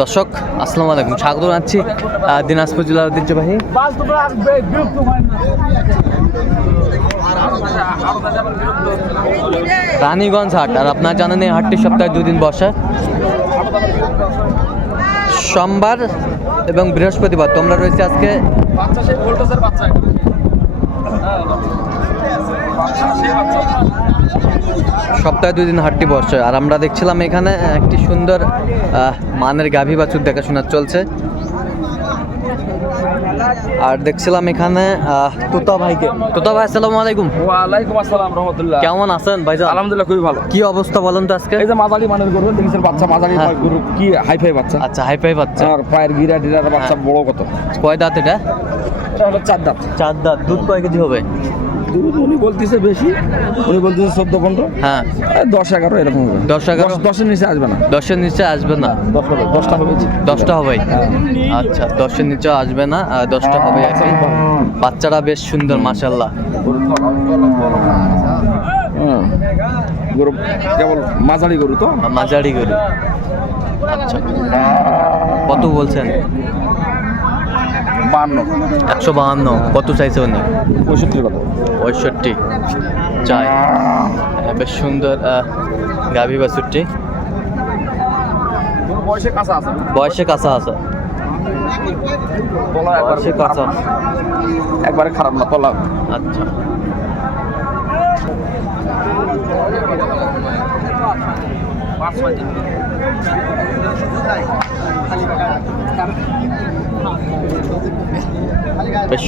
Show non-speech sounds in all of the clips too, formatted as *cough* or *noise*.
দর্শক, আসসালামু আলাইকুম। স্বাগত জানাচ্ছি দিনাজপুর জেলার ঐতিহ্যবাহী রানীগঞ্জ হাট। আর আপনার জানেন এই হাটটি সপ্তাহে দুদিন বসে। সোমবার এবং বৃহস্পতিবার তোমরা রয়েছে আজকে। বাচ্চা। সপ্তাহে দুই দিন হাটটি বসে। আর আমরা দেখছিলাম এখানে একটি সুন্দর মানের গাভী বাছুর দেখাশোনা চলছে। আর দেখছিলাম এখানে তোতা ভাইকে। তোতা ভাই আসসালামু আলাইকুম। ওয়ালাইকুম আসসালাম রহমতুল্লাহ। কেমন আছেন ভাইজান? আলহামদুলিল্লাহ খুবই ভালো। কি অবস্থা বলেন তো আজকে? এই যে মাঝারি মানের গরু জিনিসের বাচ্চা মাঝারি হ্যাঁ। গরু কি হাই ফাই বাচ্চা। আচ্ছা হাই ফাই বাচ্চা। আর পায়ের গিরা ডিরার বাচ্চা হ্যাঁ। বড় কত? কয় দাঁত এটা? এটা হলো চার দাঁত। চার দাঁত। দুধ কয় কেজি হবে? দুধ উনি বলতেছে বেশি উনি বলতেছে চোদ্দ পনেরো। হ্যাঁ। দশ এগারো এরকম দশ এগারো? দশের নিচে আসবে না। দশের নিচে আসবে না? দশটা হবে দশটা হবে? হ্যাঁ। আচ্ছা দশের নিচে আসবে না দশটা হবে আর কি। বাচ্চারা বেশ সুন্দর মাশাল্লাহ হ্যাঁ। গরু কেবল মাঝারি গরু তো? মাঝারি গরু। আচ্ছা। কত বলছেন? বান্ন একশো বাহান্ন। কত চাইছে উনি? পঁয়ষট্টি কত? পঁয়ষট্টি। চাই। হ্যাঁ, বেশ সুন্দর গাভী বাছুরটি। বয়সে কাঁচা আছে। বয়সে কাঁচা আছে। তলা একবার কাঁচা। একবারে খারাপ না তলা আচ্ছা।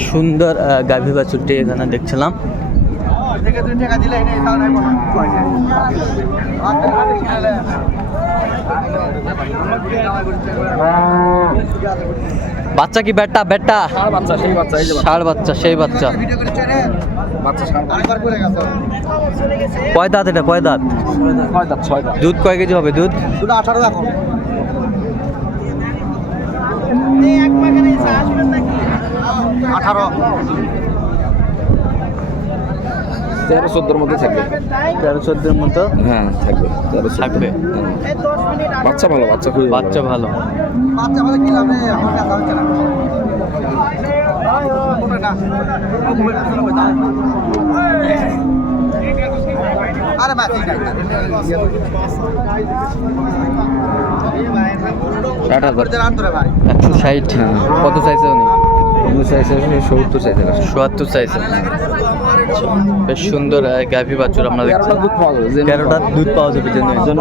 সুন্দর গাভী বাছুরটি এখানে দেখছিলাম। বাচ্চা কি বেটা? বেটা। ষাঁড় বাচ্চা সেই বাচ্চা এই যে বাচ্চা। ষাড় বাচ্চা সেই বাচ্চা। বাচ্চা ষাঁড় বাচ্চা। কয় দাঁত এটা? কয় দাঁত? দুধ কয় কেজি হবে? দুধ? আঠারো এখন। আঠারো। তেরো চোদ্দোর মধ্যে থাকবে। তেরো চোদ্দের মতো? হ্যাঁ থাকবে। তেরো থাকবে। হ্যাঁ। বাচ্চা ভালো বাচ্চা খুবই বাচ্চা ভালো। বাচ্চা বলে কি লাভ? আমার কাছে। আরে হাজার। একশো ষাট। কত চাইছে উনি? সত্তর চাইছে বেশ সুন্দর গাভী বাছুর আমরা দেখছি। দুধ পাওয়া যাবে তেরোটা দুধ পাওয়া যাবে জন্য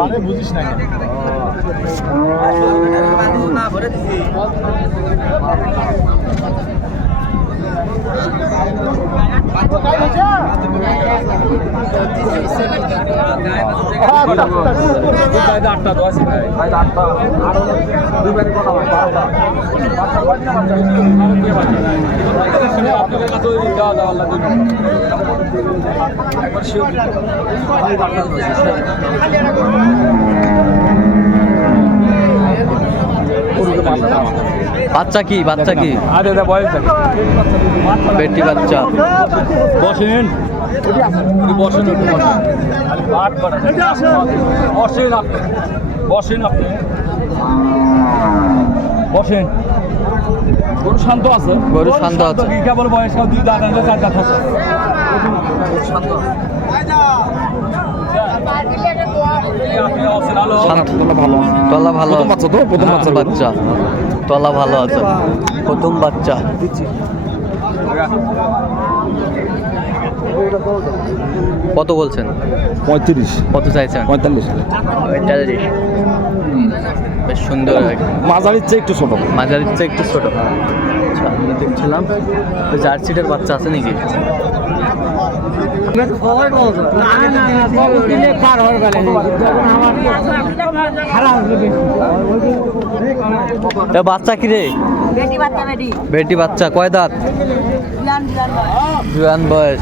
আটটা দশ। ভাই আটটা আরও দুই ব্যাগ কটা ভাই বারোটা বাচ্চা কয়দিন বাচ্চা আপনাদের কাছে দেওয়া আল্লাহ দিন একবার শিওর বাচ্চা কি বাচ্চা কি? আরে এটা বয়স বেটি বাচ্চা। বসেন বসেন বসেন আপনি। বসেন আপনি। বসেন গরু শান্ত আছে। গরু শান্ত আছে। কি কেবল বয়স দুই দাঁত আছে চার দাঁত আছে। শান্ত শান্ত। ভালো। তলা ভালো। প্রথম বাচ্চা তো? প্রথম হ্যাঁ, বাচ্চা। বাচ্চা। তলা ভালো আছে। প্রথম বাচ্চা। কত বলছেন? পঁয়ত্রিশ। কত চাইছেন? পঁয়তাল্লিশ। পঁয়তাল্লিশ। বেশ সুন্দর। মাঝারির চেয়ে একটু ছোট। মাঝারির চেয়ে একটু ছোট আচ্ছা আমি দেখছিলাম। জার্সিটার বাচ্চা আছে নাকি? বাচ্চা কি রে? বেটি বাচ্চা কয় দাঁত? জুয়ান বয়স।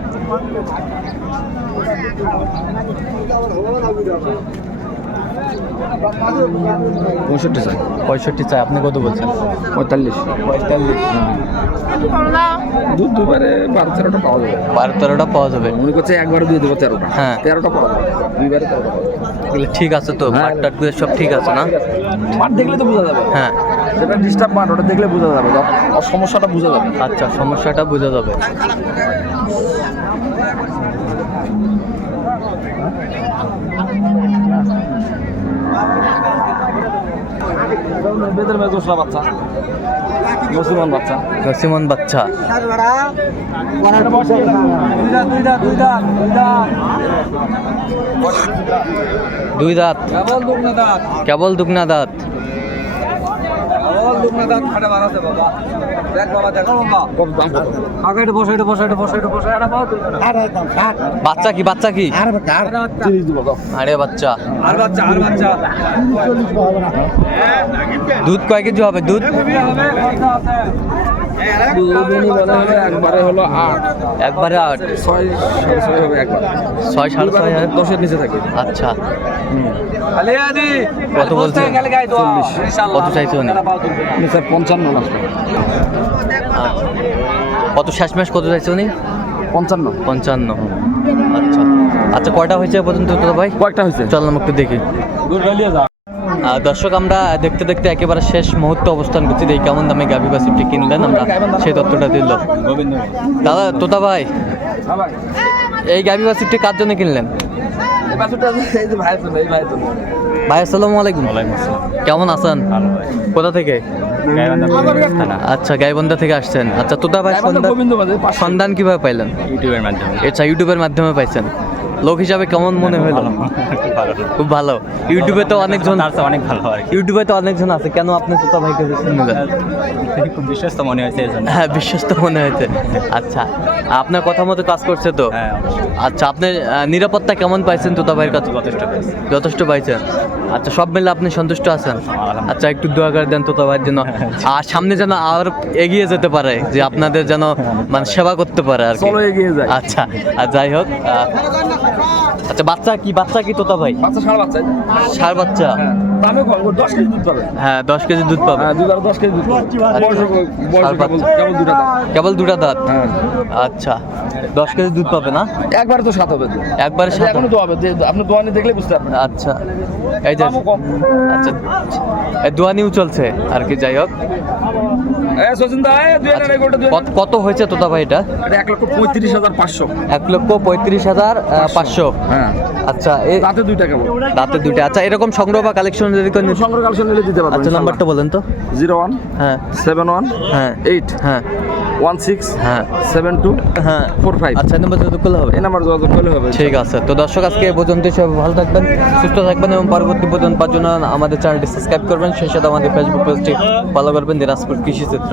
পঁয়ষট্টি চাই। পঁয়ষট্টি চাই আপনি কত বলছেন? পঁয়তাল্লিশ। পঁয়তাল্লিশ দুধ দুবারে বারো তেরোটা পাওয়া যাবে। বারো তেরোটা পাওয়া যাবে। মনে করছে একবারে দিয়ে দেবো তেরোটা। হ্যাঁ। তেরোটা পাওয়া যাবে। দুইবারে তেরোটা ঠিক আছে তো হ্যাঁ। মাঠ টাটগুলো সব ঠিক আছে না? মাঠ দেখলে তো বোঝা যাবে। হ্যাঁ। যেটা ডিস্টার্ব মাঠ ওটা দেখলে বোঝা যাবে সমস্যাটা বোঝা যাবে। আচ্ছা সমস্যাটা বোঝা যাবে। বেদের বাচ্চা। বাচ্চা। নসিমন বাচ্চা। দুই দাঁত। কেবল দুগ্না দাঁত। কেবল দাঁত কেবল দুগ্না দাঁত খাটে বাড়াতে বাবা। দেখ বাবা দেখো বাবা। কত দাম কত? আগে এটা বসে এটা বসে এটা বসে এটা বসে এটা বাচ্চা কি বাচ্চা কি? আরে বাচ্চা। আর বাচ্চা। আর বাচ্চা দুধ কয় কেজি হবে দুধ? একবারে হলো আট। একবারে আট ছয় সাড়ে ছয় হবে একবার। ছয় সাড়ে ছয় হাজার দশের নিচে থাকে। আচ্ছা। কত বলছে? চল্লিশ। কত চাইছে উনি? স্যার পঞ্চান্ন লাস্ট কত শেষ মাস কত চাইছে উনি? পঞ্চান্ন। পঞ্চান্ন। আচ্ছা। আচ্ছা কয়টা হয়েছে পর্যন্ত তো ভাই? কয়টা হয়েছে? চল না একটু দেখি। দর্শক আমরা দেখতে দেখতে একেবারে শেষ মুহূর্তে অবস্থান করছি। দেখি কেমন দামে গাভি বাসুরটি কিনলেন আমরা সেই তথ্যটা দিল। দাদা তোতা ভাই এই গাভি বাসুরটি কার জন্য কিনলেন? ভাই আসসালামু আলাইকুম। কেমন আছেন? কোথা থেকে? আচ্ছা গাইবন্ধা থেকে আসছেন। আচ্ছা তোতা ভাই সন্ধান- সন্ধান কীভাবে পাইলেন? ইউটিউবের মাধ্যমে। আচ্ছা ইউটিউবের মাধ্যমে পাইছেন। লোক হিসাবে কেমন মনে হলো? খুব ভালো। ইউটিউবে তো অনেকজন চেয়ে অনেক ভালো আর ইউটিউবে তো অনেকজন আছে। কেন আপনি তোতা ভাইকে বেছে নিলেন খুব বিশ্বস্ত মনে হয়েছে হ্যাঁ বিশ্বস্ত মনে হয়েছে। আচ্ছা আপনার কথা মতো কাজ করছে তো? হ্যাঁ আচ্ছা আপনি নিরাপত্তা কেমন পাইছেন তোতা ভাইয়ের কাছে? যথেষ্ট যথেষ্ট পাইছেন? আচ্ছা সব মিলে আপনি সন্তুষ্ট আছেন? আচ্ছা একটু দোয়া করে দেন তোতা ভাইয়ের জন্য। *laughs* আর সামনে যেন আর এগিয়ে যেতে পারে যে আপনাদের যেন মানে সেবা করতে পারে আর কি। এগিয়ে যাই। আচ্ছা আর যাই হোক আচ্ছা বাচ্চা কি বাচ্চা কি তোতা ভাই? বাচ্চা সাড়ে বাচ্চা। ষাড় বাচ্চা? হ্যাঁ দামে কম ও দশ কেজি দুধ পাবে। হ্যাঁ দশ কেজি দুধ পাবে। হ্যাঁ দুধ আর দশ কেজি দুধ কেবল দুটা দাম কেবল দুটা দাঁত? হ্যাঁ। আচ্ছা দশ কেজি দুধ পাবে না? একবারে তো সাত হবে। একবারে সাত এখনও তো হবে। আপনি দোয়ানি দেখলে বুঝতে পারবেন। আচ্ছা এই যে আচ্ছা এই দোয়ানিও চলছে আর কি যাই হোক। দুই কত- হয়েছে তোতা ভাই এটা? এক লক্ষ পঁয়ত্রিশ হাজার পাঁচশো। এক লক্ষ পঁয়ত্রিশ হাজার পাঁচশো। হ্যাঁ। আচ্ছা তাতে দুইটা কেবল। দাঁতে দুইটা। আচ্ছা এরকম সংগ্রহ বা কালেকশন যদি সংগ্রহ কালেকশন নিলে দিতে পারবেন আচ্ছা নাম্বারটা বলেন তো। জিরো ওয়ান হ্যাঁ। সেভেন ওয়ান হ্যাঁ। এইট হ্যাঁ। ওয়ান সিক্স হ্যাঁ। সেভেন টু হ্যাঁ। Four five. আচ্ছা এই নাম্বার যোগাযোগ করলে হবে? এই নাম্বার যোগাযোগ করলে হবে ঠিক আছে। তো দর্শক আজকে এ পর্যন্ত ভালো থাকবেন সুস্থ থাকবেন এবং পরবর্তী পর্যন্ত পাওয়ার জন্য আমাদের চ্যানেলটি সাবস্ক্রাইব করবেন। সেই সাথে আমাদের ফেসবুক পেজটি ফলো করবেন দিনাজপুর কৃষি চিত্র।